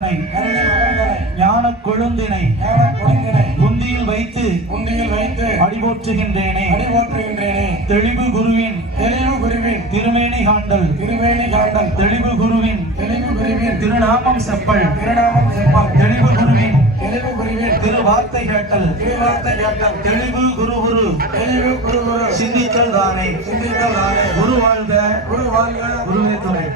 ஞான கொழுந்தினை குந்தியில் வைத்து அடிபோற்றுகின்றேனே தெளிவு குருவின் திருமேனி காண்டல் தெளிவு குருவின் திருநாமம் செப்பல் தெளிவு குருவின் திருவார்த்தை கேட்டல் தெளிவு குரு சிந்தித்தல் தானே குரு வாழ்க குருவே துணை.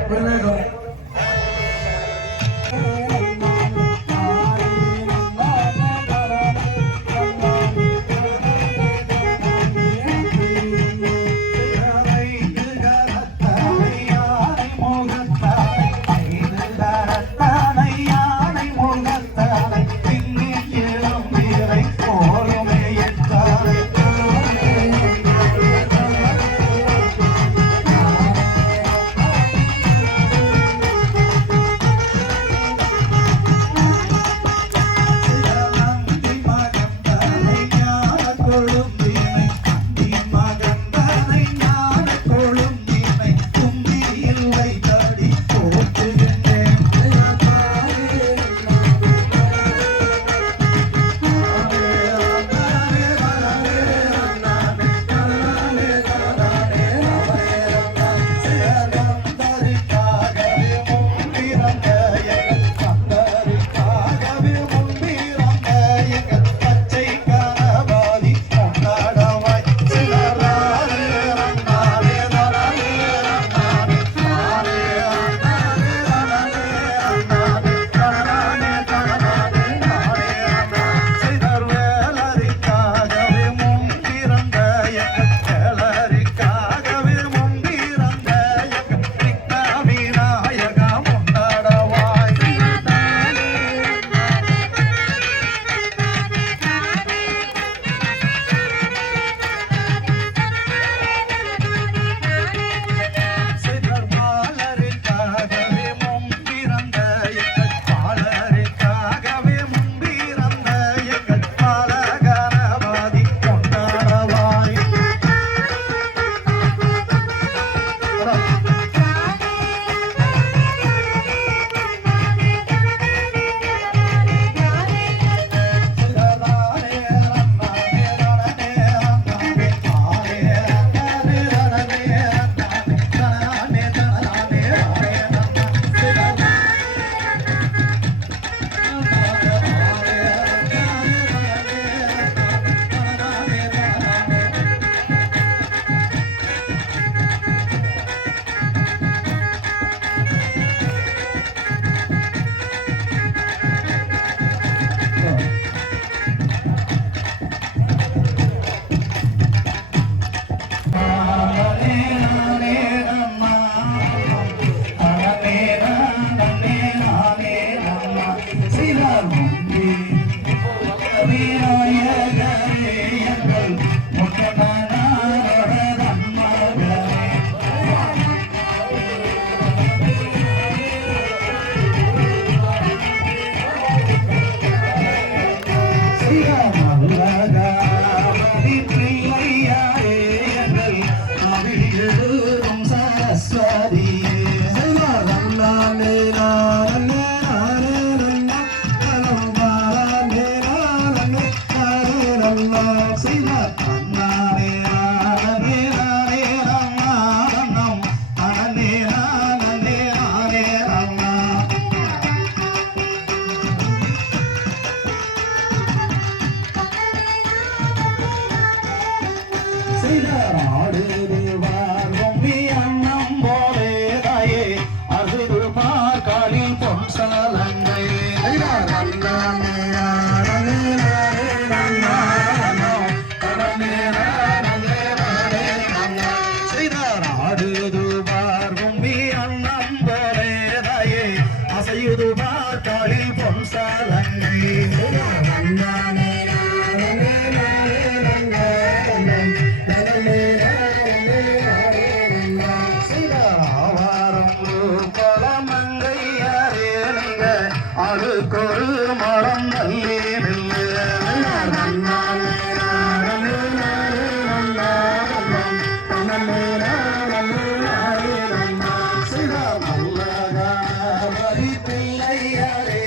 பிள்ளையாரே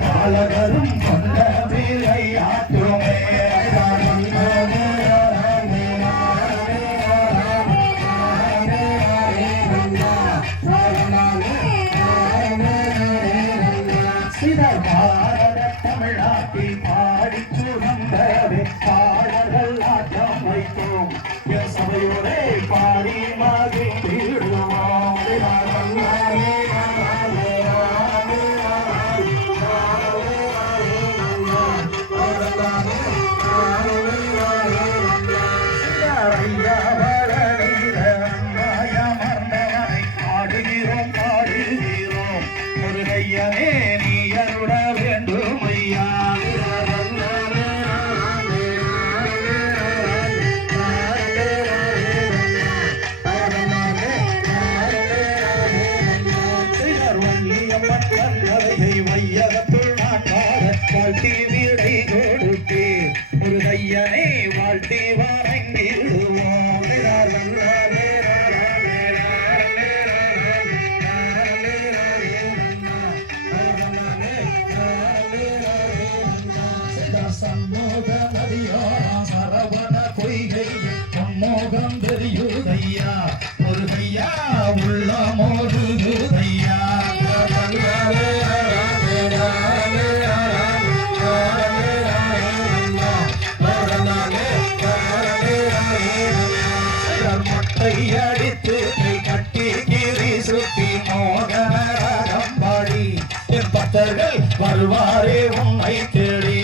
பாலகரும் கொண்ட விளையாட்டுமே தமிழ்நாட்டில் பாடி சுகந்தவே பாடல்கள் ஆட்டம் வைத்தோம் என் சபையோரே பாடி மகிழ்ந்திடுவோம் பாடுகிறோம் பாடுகிறோம் முருகையனே நீ அருள வேண்டும் ஐயா வையகத்துள் நாட்டார வாழ்த்தி வீடை கொடுத்து முருகையனே வாழ்த்தி வணங்கிடுவோம் சண்முக நதியோரம் சரவண பொய்கை பொன்மோகம் தெரியுதையா முருகையா உள்ள மோதுதையா மொட்டை அடித்து கட்டி கிரி சுத்தி மோகனம் பாடி என் பக்தர்கள் வருவாரே உன்னை தேடி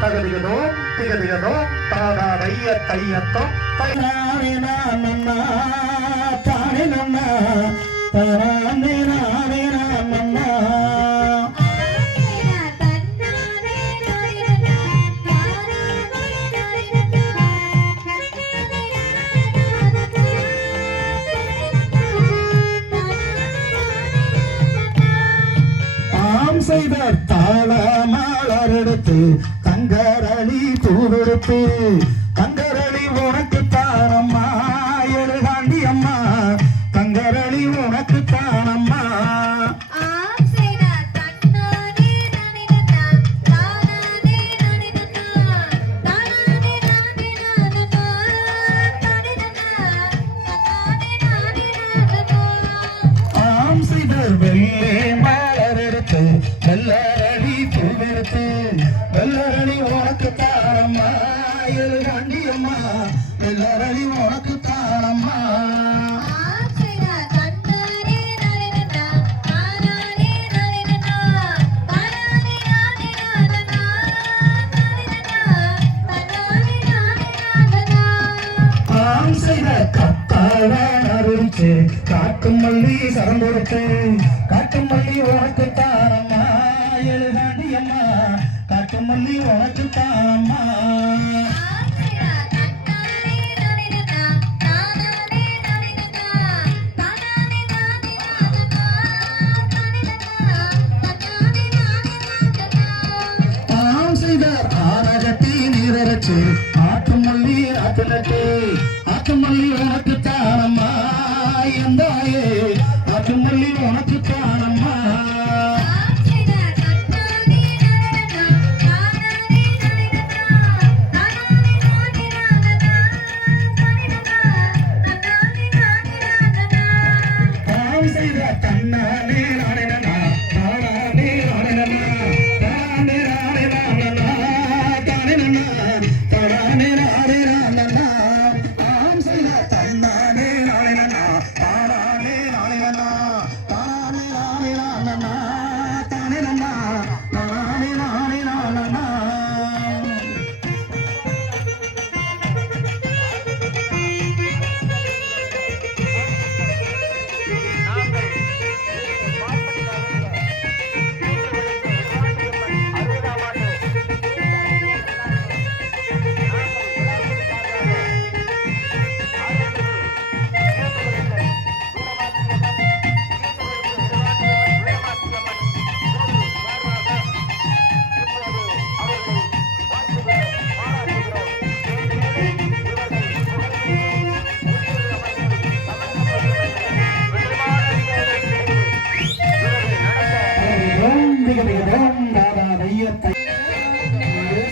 தகதிகதோம் திகதிகதோம் தாதாரைய தையத்தோம் தானே நானண்ணா தானே நன்னா தானே நானே நானண்ணா ஆம் செய்த தாளமாளர் எடுத்து தங்கரளி பூவெடுத்து தங்கரளி உனக்கு தானம்மா எழுகாண்டி அம்மா தங்கரளி உனக்கு தானம்மா ஆம் செய்த வெள்ளே மலர் எடுத்து வெள்ளரளி பூவெடுத்து வெள்ளரளி உனக்கு தானம்மா எழுகாண்டி அம்மா வெள்ளரளி உனக்கு தானம்மா ஆம் செய்த கத்தாழன் அருள்ச்சு காட்டு மல்லி சரம் கொடுத்து காட்டு மல்லி உனக்கு தானம்மா எழுகாண்டி அம்மா காட்டு மல்லி உனக்கு தானம்மா ஆம் செய்த ஆரகத்தி நீரச்சு ஆட்டு மல்லி ஆத்துலட்டு ஆட்டு மல்லி உனக்கு தானம்மா எந்தாயே ஆட்டு மல்லி உனக்கு தானம்மா ஆம் செய்த தன்னானே நானே நன்னா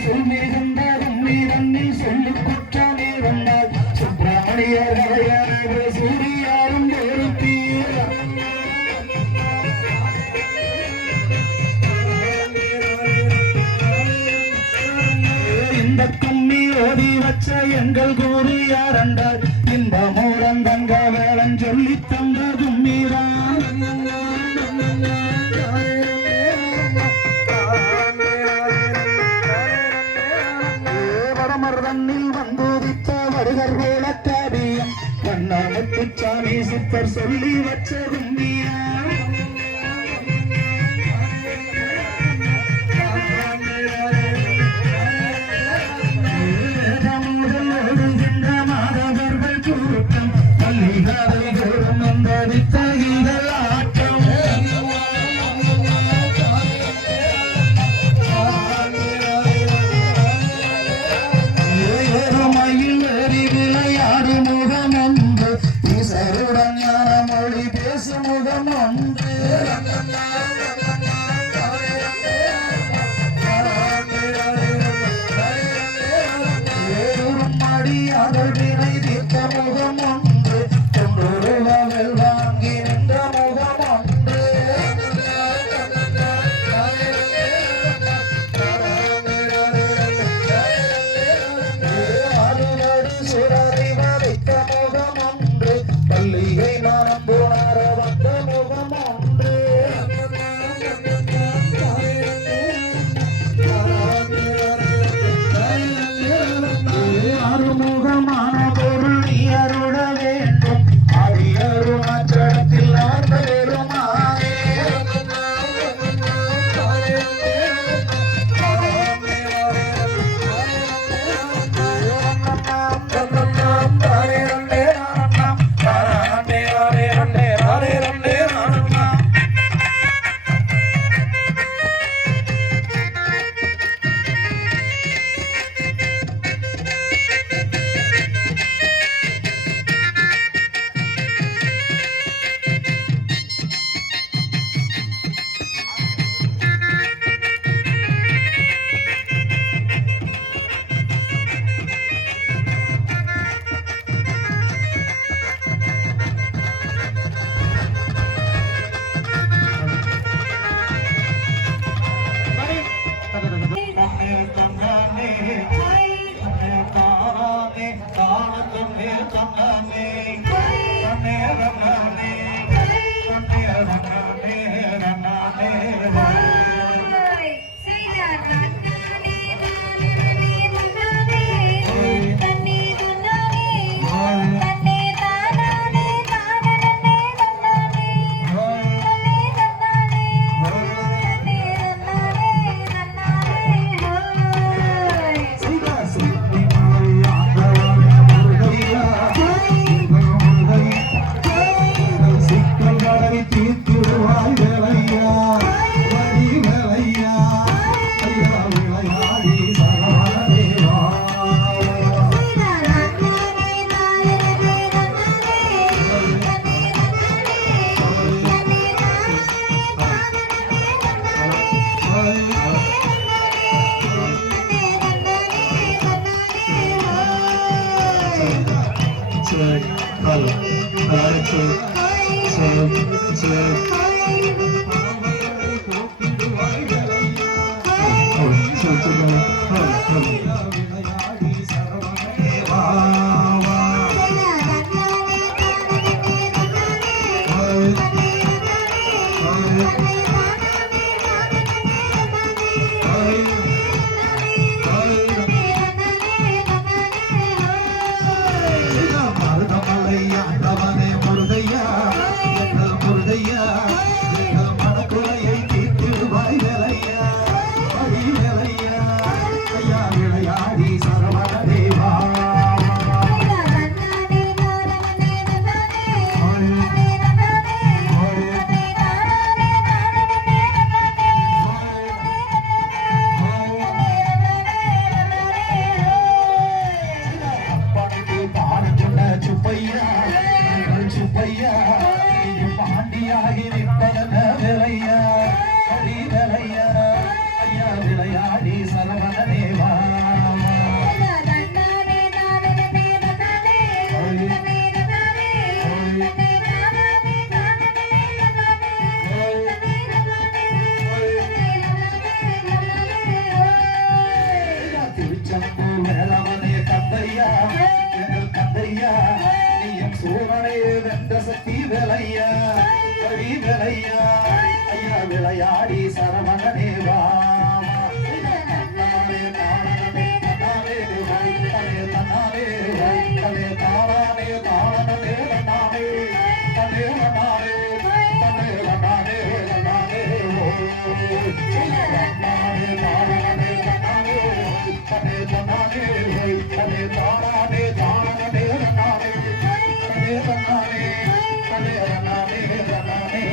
சொல் மிகுந்தாலும் நீரன்னில் சொல்லு குற்றம் இருந்தால் சுப்பிரமணியர் சூரியாரும் இந்த கும்மி ஓடி வச்ச எங்கள் கூறு யாரண்டால் இந்த மூரந்தங்க வேளன் சொல்லி தந்த கும்மிதான் வடமருதன்னில் வந்துதித்த வருகர் வேளக்காரியம் கண்ணாமுத்துச்சாமி சித்தர் சொல்லி வச்ச கும்மியா விளையா வழி விளையா ஐயா விளையாடி சரவணனே வாமா தன்னாலே தானே தன்னாலே தனே தன்னாலே தனே தானே தானே தன்னாலே தனே தன்னாலே தனே தன்னாலே தன்னாலே தன்னாலே தானே தன்னாலே தனே தன்னாலே தனே தானே தானே தன்னாலே தனே தன்னாலே தனே தன்னாலே தன்னாலே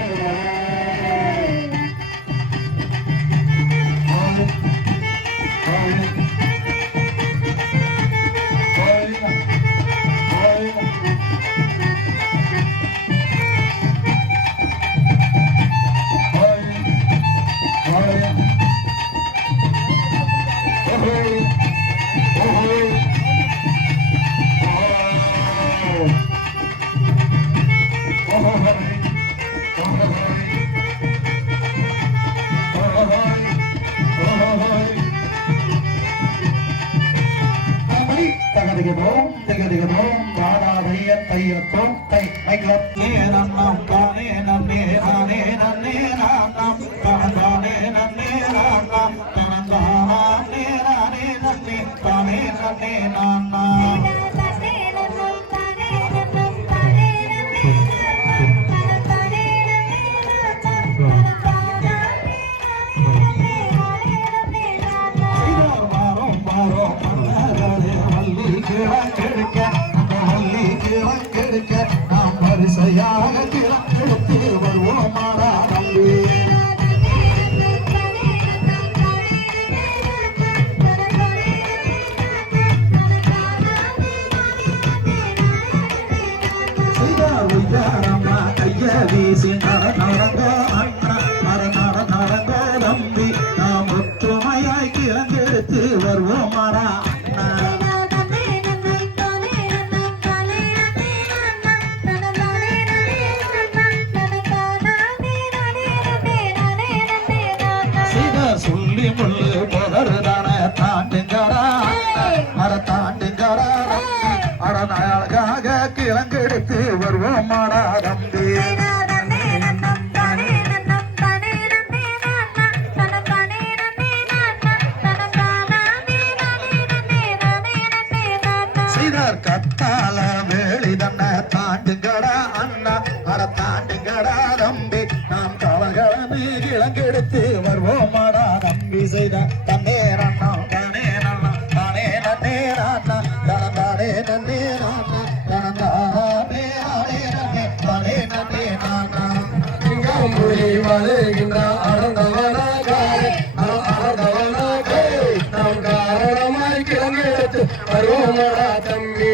நாம் வரிசையாக கிளம்பெடுத்து வருவோம் மாறா நம்பி கைய வீசி நடங்க நம்பி நாம் ஒற்றுமையாய் கிளம்பெடுத்து வருவோம் மாறா சொல்லி முள்ளு தொடருதான தாண்டுங்கடா அட தாண்டுங்கடா அழகாக கிளங்கெடுத்து வருவோம் மாடா தம்பி செய்தார் கத்தால வேலி தன்ன தாண்டுங்கடா அண்ணா அட தாண்டுங்கடா தம்பி நாம் கலகலன்னு கிளங்கெடுத்து வருவோம் மாடா தம்பி செய்த தன்னே ரண்ணா தானே நன்னா தானே நன்னே ராண்ணா தனந்தானே நன்னே ராண்ணா தனந்தானே ஆனே நன்னே தானே நன்னே நானா சிங்கம்புலி வளைகின்ற அறந்தவனாகாரே அறந்தவனாகே நாம் காரணமாய் கிளங்கெடுத்து வருவோம் மாடா தம்பி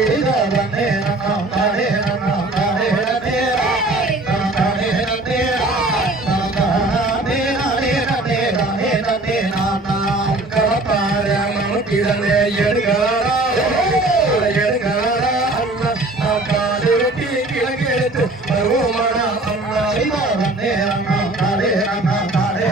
தன்னே ரண்ணா தானே நன்னா தானே நன்னே தானே நன்னே கிழமை எடுக்காரா எடுக்காரா அண்ணா நாம் பாடு வெட்டி கிழங்கு எடுத்து வருவோமாடா அண்ணா செய்வாரே அண்ணா தாரே அண்ணா தாரே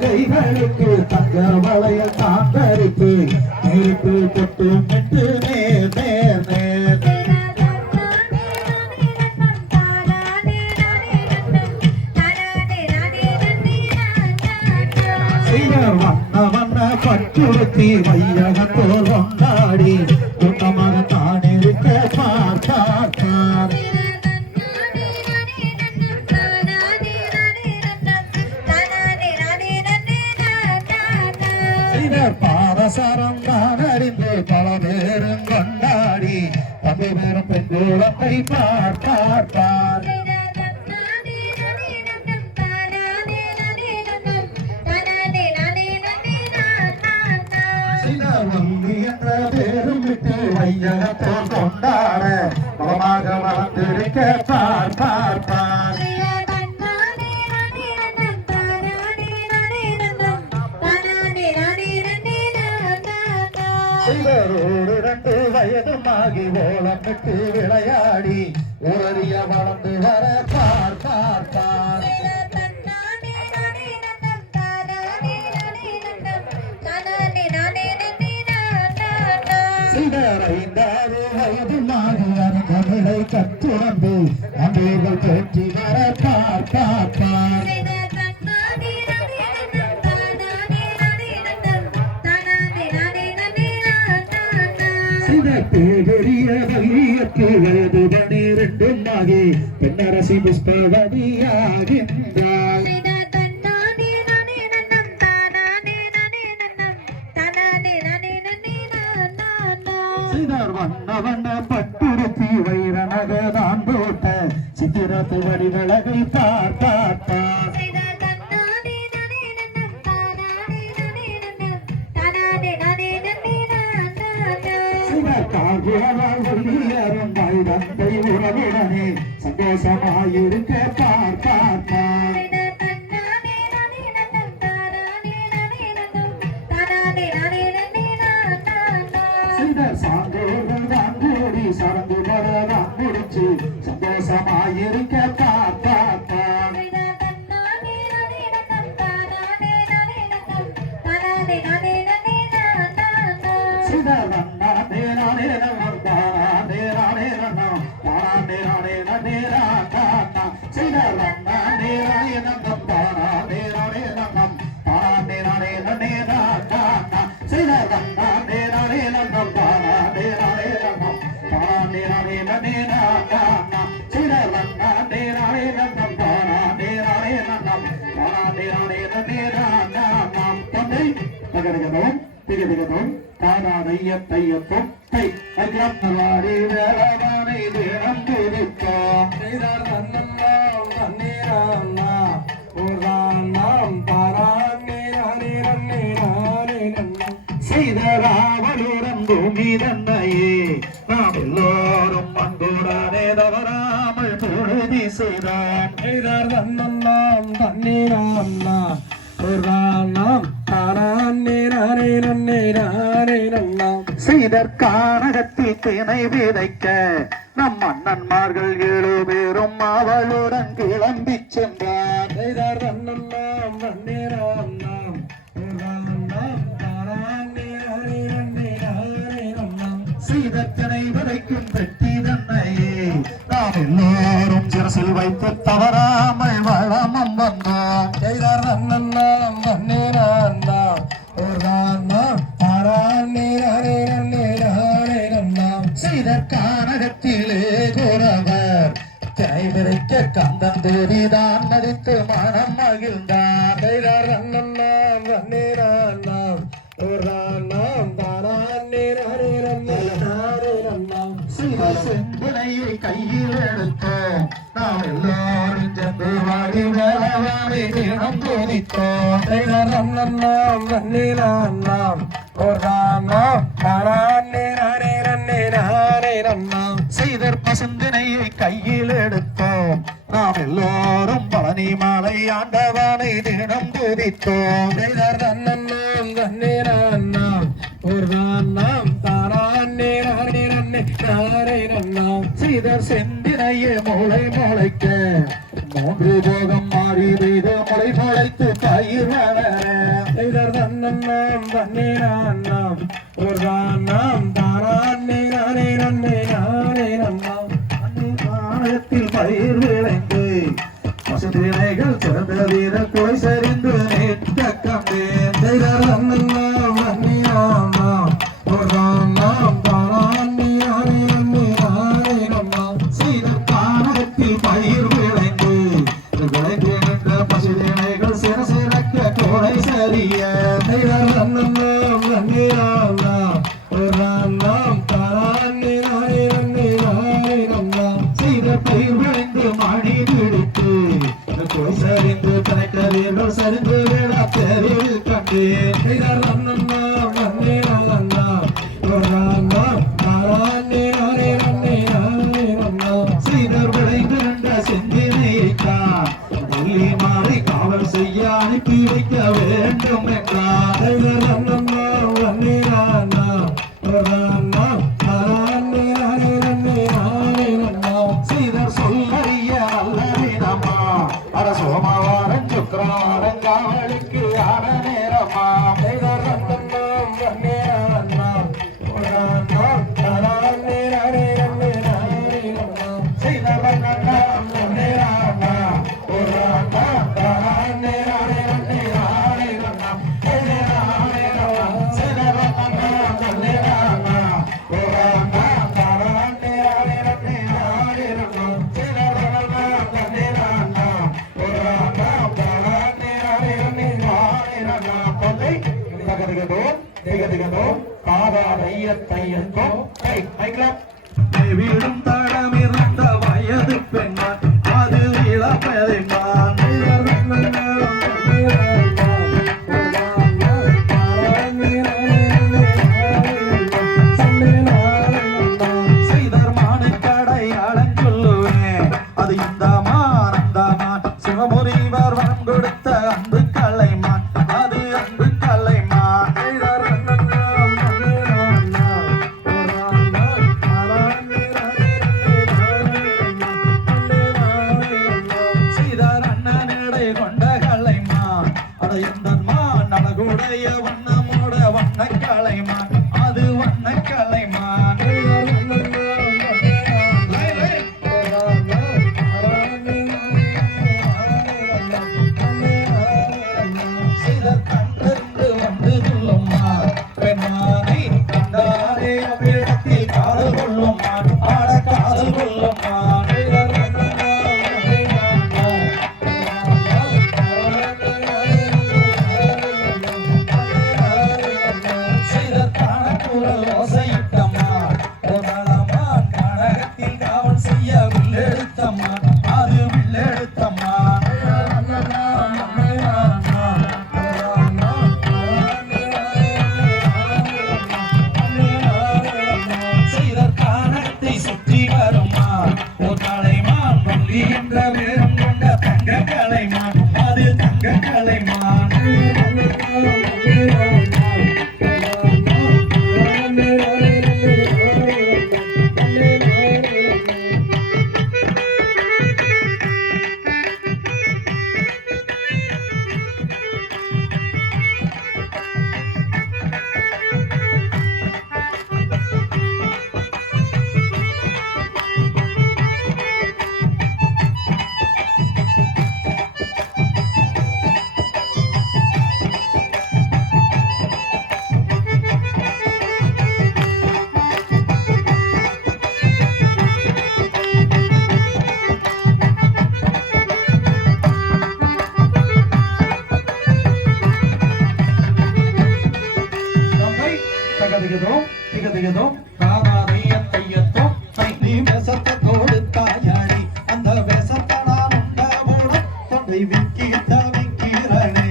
கைகளுக்கு தங்க வளைய தாங்கரிப்பு நெருப்பு கொட்டு மெட்டு நேர் நேர் நேர் வண்ண வண்ண பட்டுடுத்தி வையகத்தோல் கொண்டாடி கூட்டமாக தானிருக்க பார்த்தார் பாதசரம் தான் அறிந்து பல பேரும் கொண்டாடி தம்பி பேரும் பெண்குளத்தை பார்த்தார் வந்தி என்ற பேரும் விட்டு வையகத்தோல் கொண்டாட பலமாக வளர்ந்திருக்க பார்த்தார் வயதுமாகி ஓலமிட்டு விளையாடி உரிய வளர்ந்து வர பார் பார் பார் சிதறைந்தாறு வயதுமாகி அது தமிழை கற்றுணர்ந்து அம்பேகள் போற்றி வர பார் பார் பார் பெரிய வலியக்கு வயது 12 ஆகி பெண்ணரசி புஷ்பவதியாகின்றாள் சிதர் வண்ண வண்ண பட்டுடுத்தி வைர நகதான் போட்ட சித்திரத்து வடிவழகை பார் பார் பார் கார்வரும் வைரந்தை உறவுடனே சந்தோஷமாயிருக்க பார் பார் பார் சான்றோர்கள் தான் கூடி சரந்து வரதான் முடிச்சு சந்தோஷமாயிருக்க பார் பார் பார் தையத்தும் தை அகிரமவாரி வேளவானை தினம் துதித்தோம் செய்தார் தன்னம்மாம் தண்ணீராம்மா உர்ராம் தாரான் செய்தராவலுடன் பூமி தன்னையே நாம் எல்லோரும் அன்புடனே தவறாமல் பொழுதி செய்தான் செய்தார் தன்னம்மாம் தண்ணீராம்மா செய்தற்கானகத்தில் தினை விதைக்க நம் மன்னன்மார்கள் 7 பேரும் அவளுடன் கிளம்பி சென்றார் செய்தார் தன்னம்மாம் தண்ணீராம் நாம் செய்தற்கனை விதைக்கும் வெட்டி தன்னையே நாம் எல்லோரும் சிரசில் வைத்து தவறாமல் வளமம் வந்தோம் செய்தார் தன்னம்மாம் தண்ணீராம் நாம் செய்தற்கானகத்திலே குறவர் திரை விதைக்க கந்தன் தேவிதான் மதித்து மனம் மகிழ்ந்தார் செய்தார் தன்னம்மாம் தண்ணீராம் நாம் செம்பினையை கையில் எடுத்தோம் நாம் எல்லாரும் சென்று வாடி வேளவானை தினம் துதித்தோம் செய்தார் தன்னம்மாம் தண்ணீராம் நாம் செய்தற் பசுந்தினையை கையில் எடுத்தோம் நாம் எல்லோரும் பழனி மாலை ஆண்டவனை தினம் துதித்தோம் செய்தற் தன்னம்மாம் தண்ணீராம் நாம் செய்தற் செந்தினையே மூளை முளைக்க 3 போகம் மாறி பெய்து முளை முளைத்து பயிர் வளர செய்தற் தன்னம்மாம் தண்ணீராம் நாம் பயிர் விளைந்து பசுதினைகள் சிறந்த வீர குலை சரிந்து நேற்ற கண்டேன் செய்தற் தன்னம்மாம் தண்ணீராம் நாம் செய்தற் கானகத்தில் பயிர் விளைந்து விளைந்து நின்ற பசுதினைகள் சிற சிறக்க கொலை சரிய செய்தற் தன்னம்மாம் தண்ணீராம் நாம் செய்தற் பயிர் விளைந்து மணி பிடித்து கொலை சரிந்து தனக்கறியர்கள் சரிந்து விழா தெருவில் கண்டேன் செய்தற் தன்னம்மாம் தண்ணீராம் நாம் செய்தற் விளைந்து நின்ற செந்தினையைத்தான் டெல்லி மாறி காவல் செய்ய அனுப்பி வைக்க வேண்டும் என்றார் செய்தற் தன்னம்மாம் தண்ணீராம் நாம் காவலுக்கு ஆன நேரமா வீடும் தடமிருந்த வயது பெண்மான் அது இளப்பெருமான் செய்தர்மானு கடையாளன் சொல்லுவேன் அது இந்த மான் அந்த மான் சிவமுனிவர் வரம் கொடுத்த அன்பு கலைமான் அது அன்பு கலைமான் நலகுடைய வண்ணமோட வண்ண கலைமான் அது வண்ண கலைமான் கண்டறிந்து வந்து சொல்லும்மா பெண்மானை கண்டாரே அவ்விடத்தில் காதல் கொள்ளும்மா ஆட காதல் கொள்ளும்மா அது தங்க கலைமான் அந்த வேசத்தை நான் உண்டாவோட தொண்டை விக்கி தவிக்கிறனே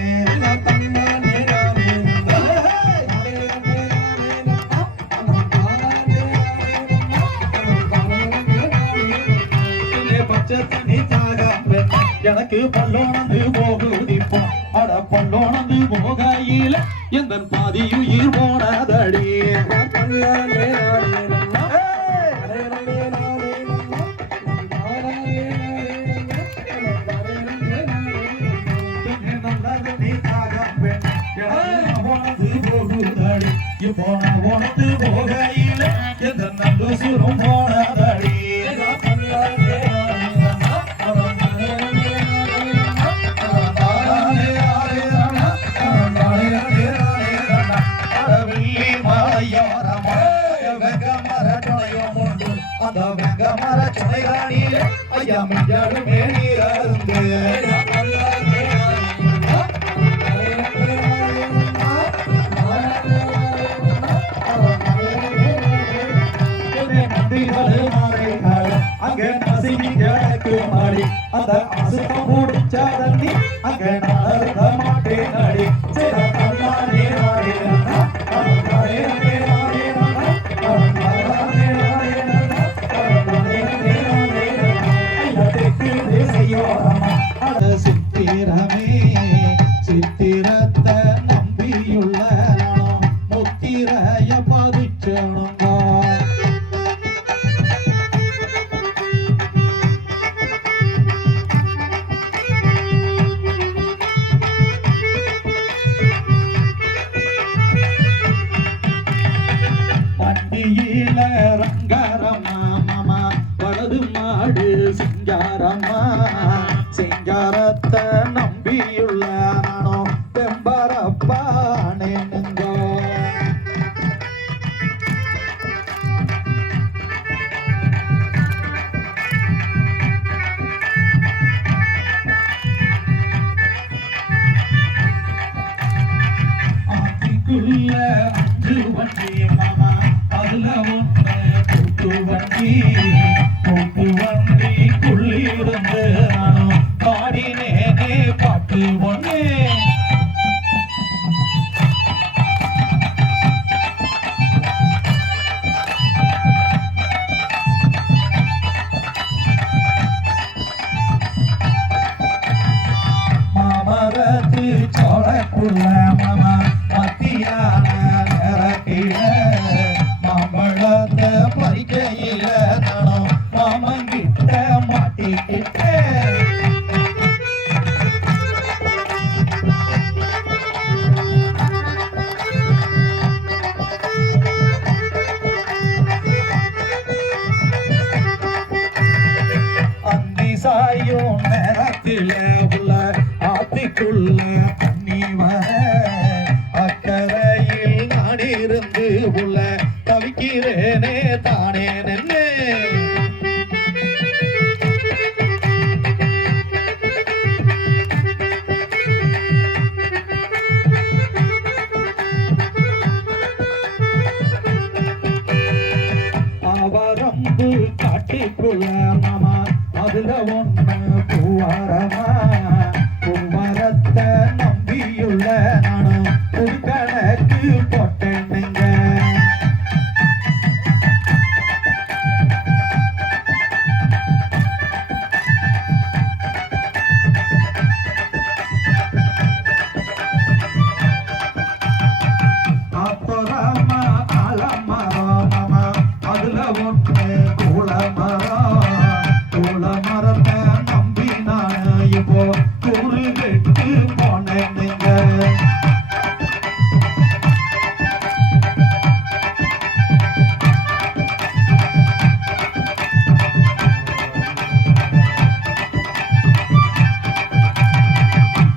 எனக்கு பல்லோனந்து போகுதிப்போ அட பல்லோனந்து போகையில எந்த பாதியுயிர் போனதடி போன போனது போகையில எந்த நல்ல சுரம் போனதடி அந்த வெங்க மர துணைகாணியில ஐயா மிஞ்சாடுமே நீராருந்து அங்கே நசுங்கி கிழக்கு மாடி அந்த அசுத்தம் முடிச்சாதி அங்கே நடந்த மாட்டேன் அடி சில கண்ணாடி நாடி சித்திரமே சித்திரத்தை நம்பியுள்ள முத்திரைய பதிச்சணுங்க நம்பியுள்ள நானும் வெம்பரப்பானேனுங்கோ. ஆத்திக்குள்ள 5 வண்டி மாமா, அதுல ஒண்ணு கூட்டு வண்டி. கூட்டு வண்டிக்குள்ளிருந்து நானும் பாடினேனே பாட்டு ஒண்ணு. மாமரத்து சோழக்குள்ள மாமா மத்தியான நேரத்தில மாம்பழத்தை பறிக்கையில நானும் மாமங்கிட்ட மாட்டிக்கிட்டேன். அந்தி சாயும் நேரத்தில உள்ள ஆத்திக்குள்ள தண்ணி வர அக்கறையில் நான் இருந்து உள்ள தவிக்கிறேனே தானே நெல்லே. அவரம்பு காட்டிக்குள்ள மாமா, அதுல ஒண்ணு பூவாரமா. பூமரத்தை நம்பியுள்ள நானும் ஒரு கணக்கு போட்டேனுங்க. அப்புறமா ஆலமரம் மாமா, அதுல ஒண்ணு கூலமரம். கூலமரத்தை நம்பி நான் இப்போ கூறு கெட்டு போனேனுங்க.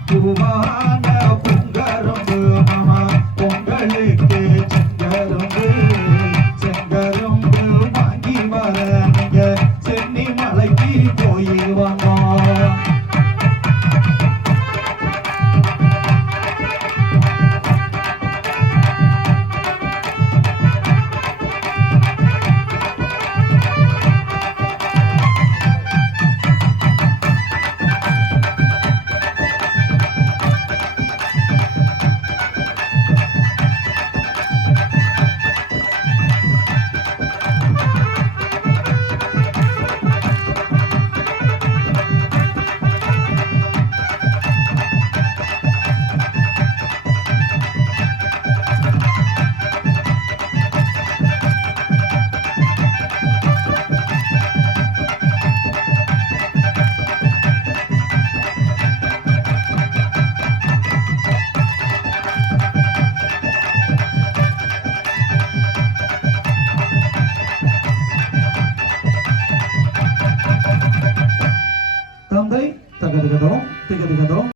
பூவான